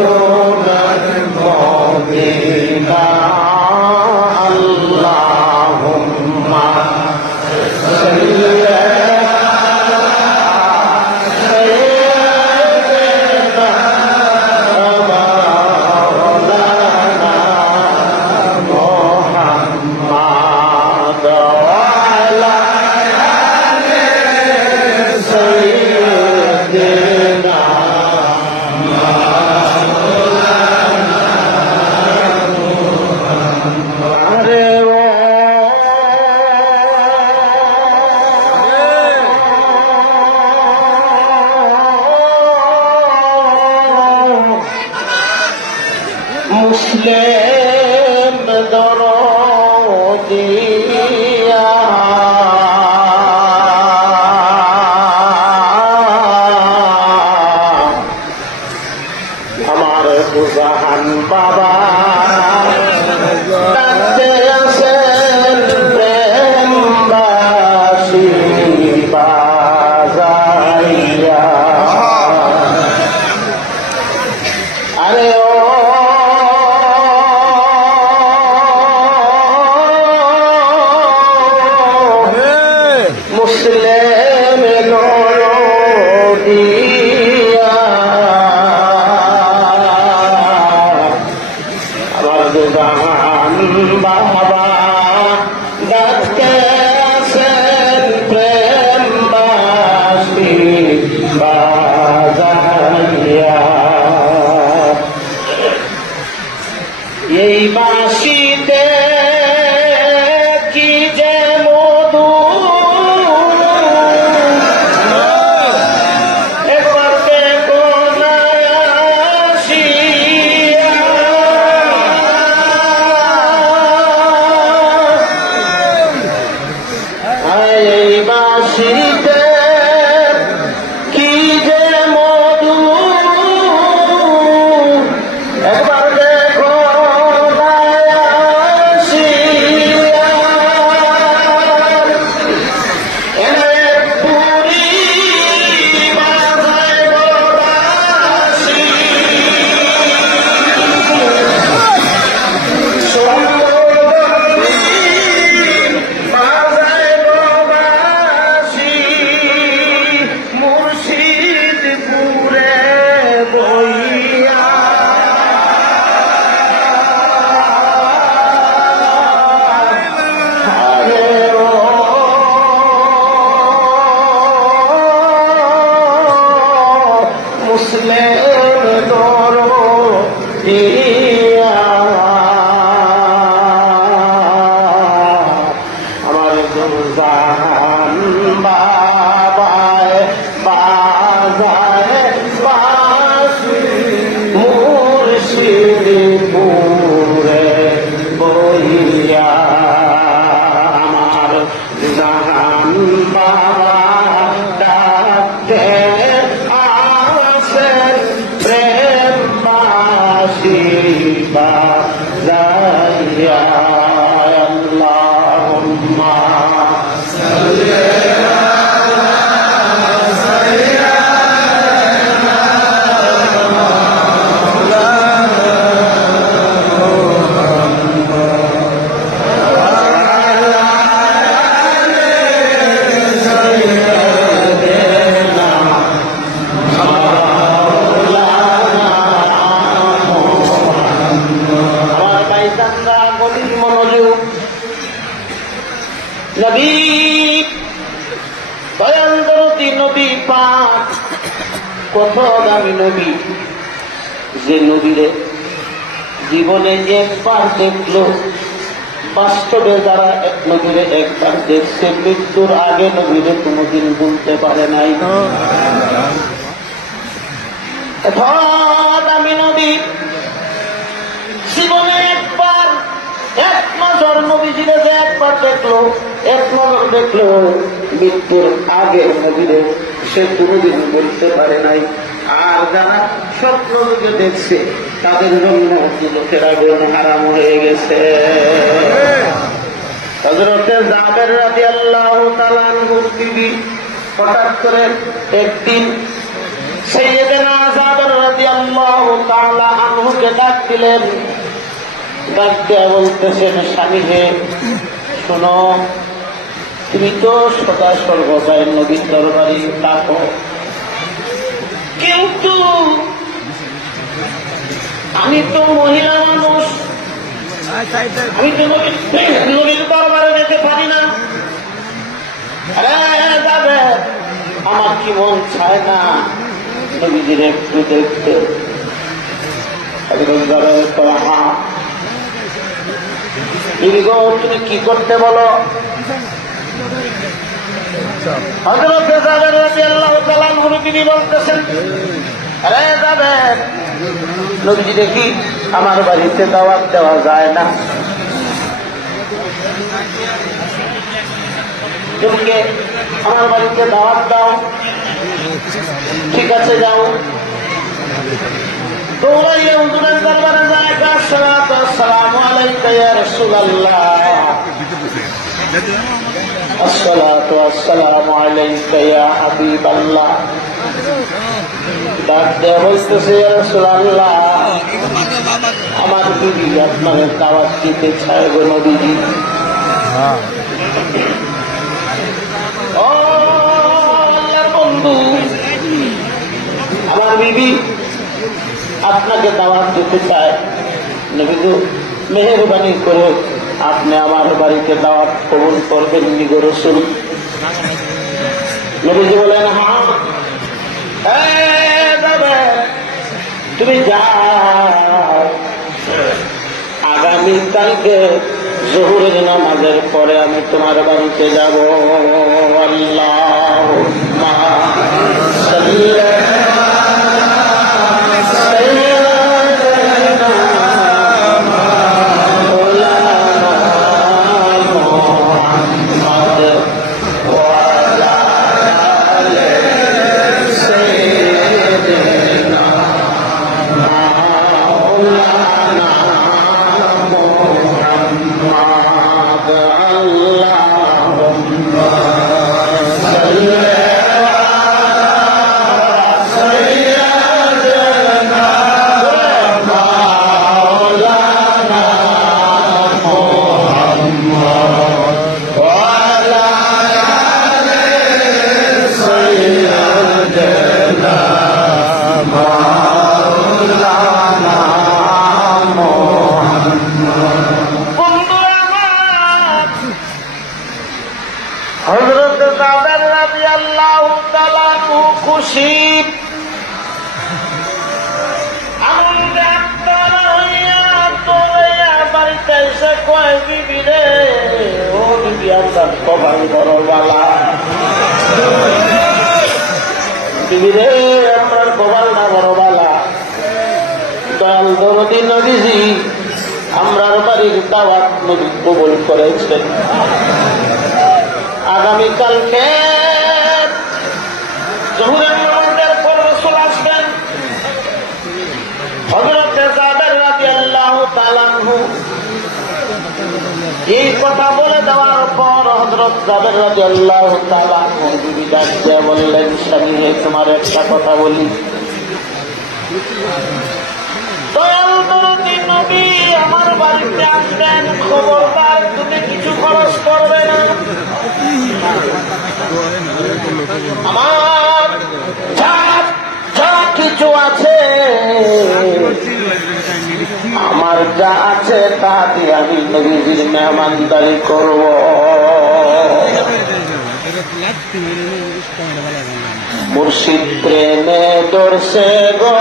Oh. মুসলিম কত দামি নবী। যে নবীরে জীবনে একবার দেখল, বাস্তবে যারা এক নবীরে একবার দেখছে, মৃত্যুর আগে নবীরে কোনোদিন ভুলতে পারে নাই। দামি নবী, জীবনে একবার, এক নজর নবীজিরে একবার দেখল এক নজর দেখল, মৃত্যুর আগে নবীরে সে কোনোদিন বলতে পারে নাই। আর যারা স্বপ্ন যুগে দেখছে, তাদের জন্য যুবকের আগুন হারাম হয়ে গেছে। হজরতে জাবের রাজি আল্লাহ তালান বিবি হঠাৎ করে একদিন সৈয়দেনা জাবের রাজি রাদিয়াল্লাহু তাআলা আনহুকে ডাক দিলেন। ডাক দেয়া বলতেছেন, স্বামী হে শোনো, তুমি তো সদা সর্বদাই নবীর দরবারে ডাকো। কিন্তু আমি তো মহিলা মানুষ। আমি তো নবীর দরবারে যেতে পারি না। আমার কি মন চায় না নবীজির একটু দেখতে। একদম যাবে তো হা বিবি গো, তুমি কি করতে বলো? বলতেছেন দেখি আমার বাড়িতে দাওয়াত দেওয়া যায় না। তুমিকে আমার বাড়িতে দাওয়াত দাও ঠিক আছে যাও। দৌড়াইয়া হুজুরের দরবারে যায় আসসালাতু আসসালামু আলাইকা ইয়া রাসূলুল্লাহ। আসসালাতু আসসালামু আলাইকা ইয়া আমার বিবি আপনাদের দাওয়াত দিতে চায় গো নবীজি। বন্ধু, আমার বিবি আপনাকে দাওয়াত দিতে চায়। নবীজু মেহরবানি করে আপনি আমার বাড়িতে দাওয়াত কবুল করবেন নিগো রসুল। নবীজি বলেন হ্যাঁ তুমি যাও। আগামী কালকে জহুরের নামাজের পরে আমি তোমার বাড়িতে যাব। আল্লাহ বিবি রে আগামীকালকে জহুরের নামাজের পর রসুল আসবেন হজরতে জাবের রাজি আল্লাহ তালানহু এই কথা বলে দেওয়ার পর হজরত জাবের রাজি আল্লাহ বিবি ডাক দিয়ে বললেন, স্বামী তোমার একটা কথা বলি। আমার বাড়িতে আসবেন খবরদার তুমি কিছু খরচ করবে না। আমি মেহমানদারি করব মুর্শিদ প্রেমে দর্শে গো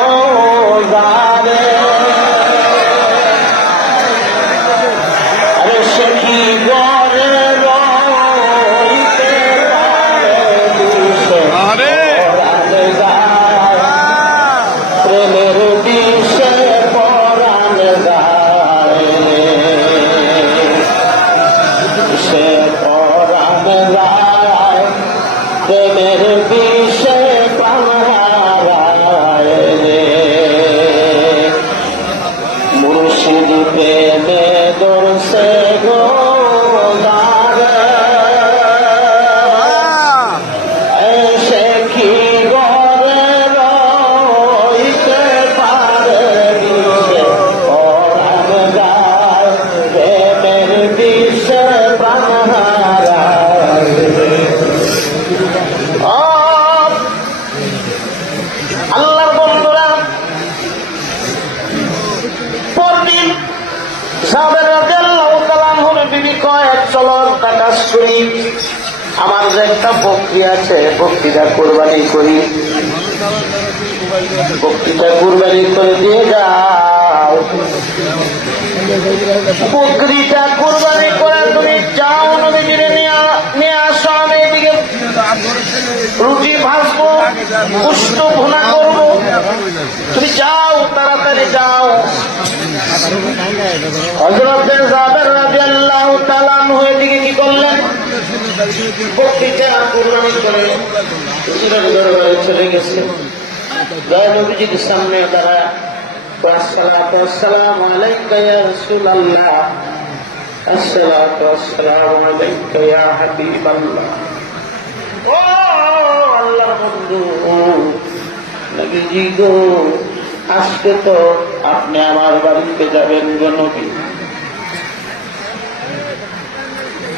আমার যে একটা বকরি আছে বকরিটা কোরবানি করি। বকরিটা কোরবানি করে দিয়ে যাও। বকরিটা কোরবানি করে তুমি যাও আ- নিয়ে আসো, আমি এদিকে রুটি ভাজবো পুষ্ট ভুনা করব। তুমি যাও, তাড়াতাড়ি যাও। হজরতের জাবের রাদিয়াল্লাহু তাআলা আনহু এদিকে কি করলেন? বকরিটা কুরবানি করে হুজুরের দরবারে চলে গেছে। দয়া নবীজির সামনে তারা আসসালাতু ওয়াসসালামু আলাইকা ইয়া রাসূলুল্লাহ। আসসালাতু আল্লাহর বন্ধু আজকে তো আপনি আমার বাড়িতে যাবেন গো নবী।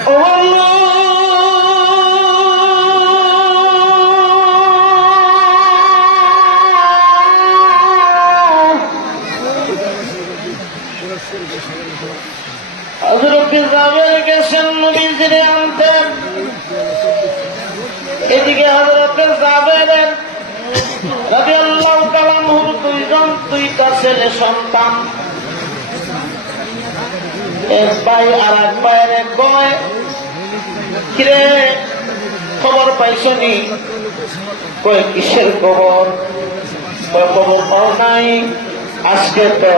ও হজরতকে যাবেন গেছেন নবীজিরে আনতেন এদিকে হজরতে যাবেন ছেলে সন্তান। এক ভাই আর এক ভাইয়ের এক কয় কিরে, খবর পাইছনি কয় কিসের খবর? খবর পাও নাই? আজকে তো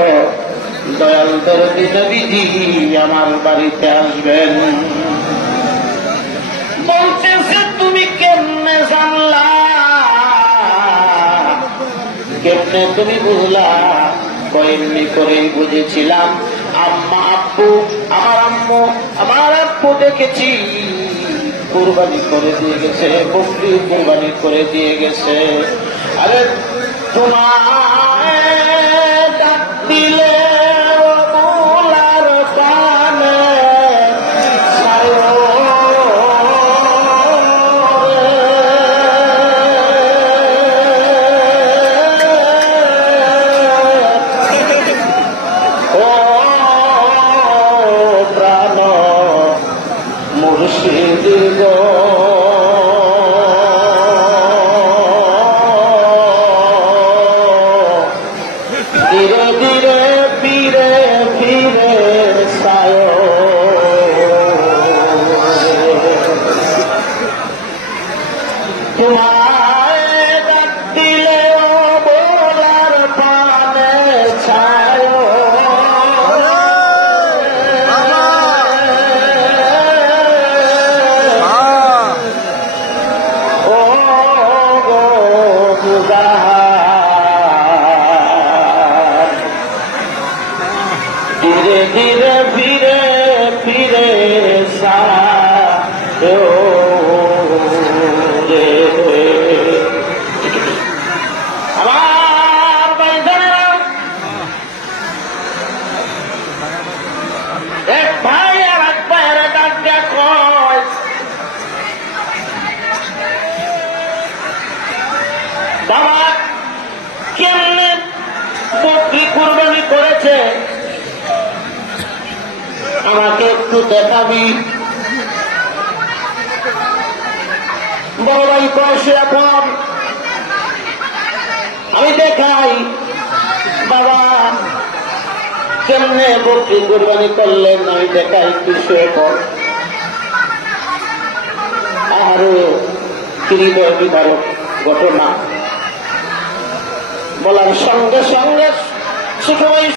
দয়াল দরদি নবীজি আমার বাড়িতে আসবেন। বলতেছে, তুমি কেমনে জানলা? কেমনে তুমি বুঝলা? কয়েমনি করেই বুঝেছিলাম। আম্মা, আব্বু, আমার আম্মু, আমার আব্বু দেখেছি। কুরবানি করে দিয়ে গেছে, বকরি কুরবানি করে দিয়ে গেছে। আরে তোমার ডাক দিলে তোমায় আমাকে একটু দেখাবি। বড় ভাই বয়সে এখন। আমি দেখাই। বাবা, কেমনে বকরি কুরবানি করলেন? আমি দেখাই শুয়ে পর আরও হৃদয় বিধারক ঘটনা। বলার সঙ্গে সঙ্গে সুখময়